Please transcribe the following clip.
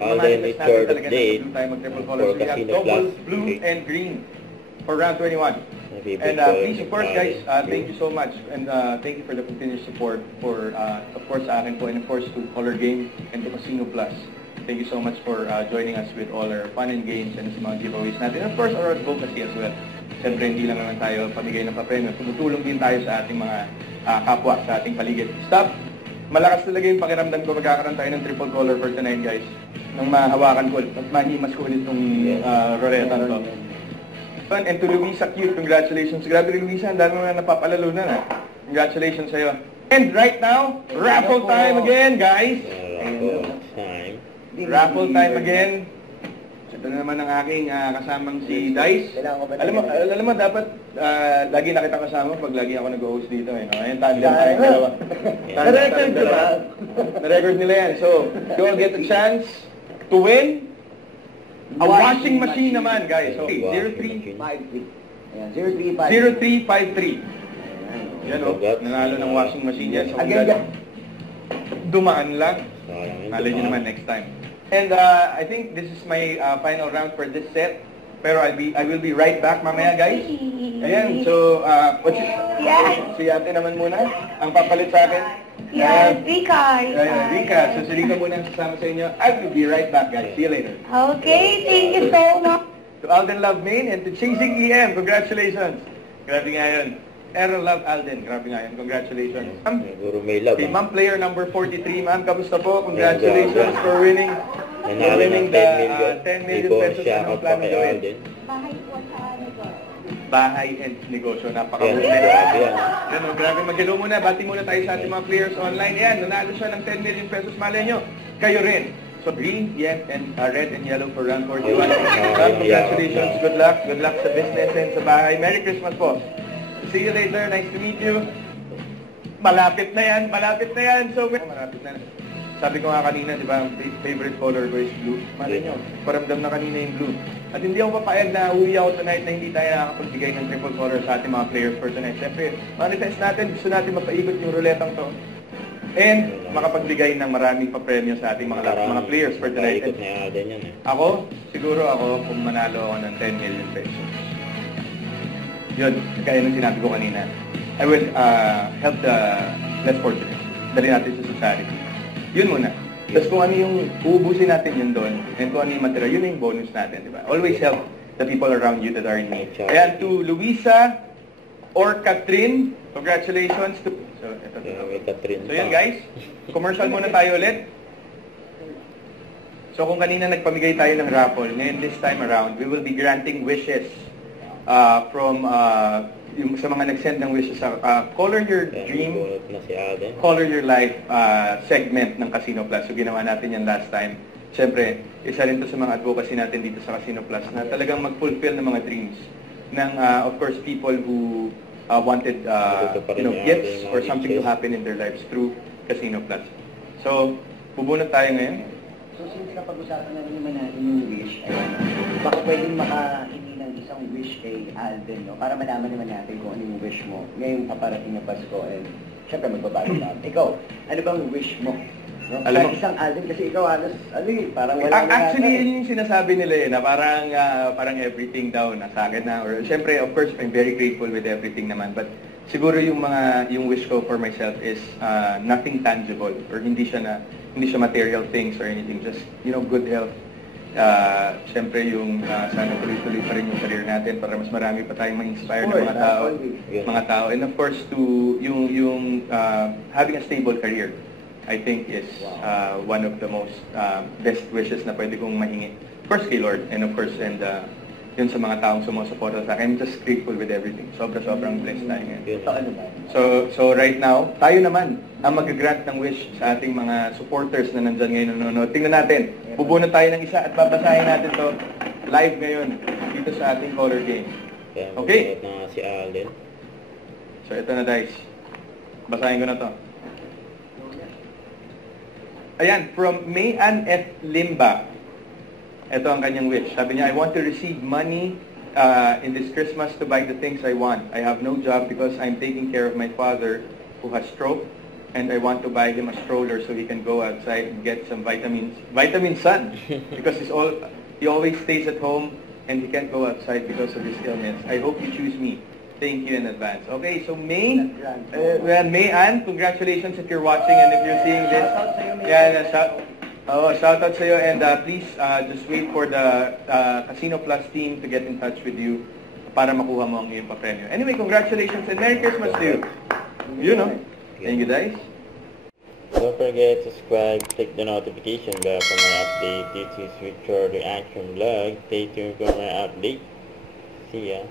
Alden is short of date blue tayo mag-triple color. for So we have Casino double Plus. blue Okay. and green for round 21. And please, of course, guys, thank you so much. And thank you for the continued support for, of course, sa akin po, and of course, to Color Game and to Casino Plus. Thank you so much for joining us with all our fun and games and sa mga giveaways natin. And of course, our advocacy as well. Siyempre, hindi lang naman tayo pamigay ng papremyo. Tumutulong din tayo sa ating mga kapwa, sa ating paligid. Stop! Malakas talaga yung pakiramdam ko. Magkakaroon tayo ng triple color for tonight, guys. Nang mahawakan ko at mahimas ko ulit itong roleta to. And to Luisa Q, congratulations. Grabe rin, Luisa, ang dami mo na napapalalo na. Congratulations sa'yo. And right now, raffle time again, guys. Raffle time again. Ito na naman ang aking kasamang si Dice. Alam mo, dapat lagi na kita kasama pag lagi ako nag-host dito. Ayan, tandem tayong dalawa. Na-record nila. Na-record nila yan. So, you all get a chance to win a washing machine naman, guys. Okay, 0353. 0353. Yan o, nanalo ng washing machine yan. So, dumaan lang. Nalo nyo naman next time. And I think this is my final round for this set. Pero I will be right back mamaya, guys. Ayan, so, si ate naman muna, ang papalit sa akin. Yes, Rika. Rika. So, si Rika muna ang sasama sa inyo. I will be right back, guys. See you later. Okay, thank you so much. To Alden Love Main and to Chasing EM, congratulations. Grabe nga yun. Aaron Love Alden, grabe nga yun. Congratulations. Okay, ma'am, player number 43, ma'am, kamusta po? Congratulations for winning. The 10 million pesos na ang plano gawin. Bahay and negosyo. Napaka-worth it. Yan, grabe. Mag-hello muna. Bati muna tayo sa ating mga players online. Yan, nanalo siya ng 10 million pesos. Malay nyo, kayo rin. So, green, yes, and red and yellow for round 41. Congratulations. Good luck. Good luck sa business and sa bahay. Merry Christmas po. See you later. Nice to meet you. Malapit na yan. Malapit na yan. So, malapit na. Sabi ko nga kanina, di ba, ang favorite color ko is blue. Malay nyo, paramdam na kanina yung blue. At hindi ako papayag na uwi ako tonight na hindi tayo nakakapagbigay ng triple color sa ating mga players for tonight. Siyempre, manifest natin, gusto natin mapaikot yung ruletang to. And makapagbigay ng maraming papremyo sa ating mga players for tonight. Ako, siguro ako, kung manalo ako ng 10 million pesos. Yun, kaya nung sinabi ko kanina. I will help the less fortunate. Dali natin sa society. Yun muna. Tapos kung ano yung uubusin natin yun doon, and kung ano yung matira, yun yung bonus natin, di ba? Always help the people around you that are in need. Ayan, to Luisa or Catherine, congratulations. So, ito. So yun guys, commercial muna tayo ulit. So kung kanina nagpamigay tayo ng raffle, ngayon this time around, we will be granting wishes from yung sa mga nag-send ng wishes sa Color Your Dream, Color Your Life segment ng Casino Plus. So ginawa natin yan last time. Siyempre, isa rin to sa mga advocacy natin dito sa Casino Plus na talagang mag-fulfill ng mga dreams ng, of course, people who wanted gifts or something to happen in their lives through Casino Plus. So, bubunot tayo ngayon. So, since napag-usapan na rin naman natin yung wish, baka pwedeng makahingi ng isang wish kay Alden, no? Para malaman naman natin kung ano yung wish mo ngayong paparating na Pasko and syempre magbabago natin. Ikaw, ano bang wish mo? No? Alam mo, isang Alden kasi ikaw parang wala na. Actually, yun yung sinasabi nila na parang everything daw na sa akin na. Or syempre, of course, I'm very grateful with everything naman. But siguro yung wish ko for myself is nothing tangible or hindi siya material things or anything. Just, good health. Siyempre yung sana tuloy-tuloy pa rin yung career natin para mas marami pa tayong ma-inspire ng mga tao. And of course, to yung having a stable career, I think is one of the most best wishes na pwede kong mahingi. Of course, kay Lord, and of course, and yun sa mga taong sumusuporta sa akin. I'm just grateful with everything. Sobrang blessed tayo ngayon. So right now, tayo naman ang mag-grant ng wish sa ating mga supporters na nandyan ngayon nanonood. Tingnan natin, bubunot tayo ng isa at babasahin natin to live ngayon dito sa ating color game. Okay? Si Alden. So ito na, Dice. Basahin ko na to. Ayan, from Mayan F. Limba. Ito ang kanyang wish. Sabi niya, I want to receive money in this Christmas to buy the things I want. I have no job because I'm taking care of my father who has stroke and I want to buy him a stroller so he can go outside and get some vitamin sun, because he always stays at home and he can't go outside because of his illness. I hope you choose me. Thank you in advance. Okay, so May, May Ann, congratulations if you're watching and if you're seeing this. Shout out sa'yo, May. Shout out sa'yo, and please just wait for the Casino Plus team to get in touch with you para makuha mo ang iyong papremyo. Anyway, congratulations and Merry Christmas to you. You know. Thank you, guys. Don't forget to subscribe, click the notification bell for my update. This is Victor Reaction Vlog. Stay tuned for my update. See ya.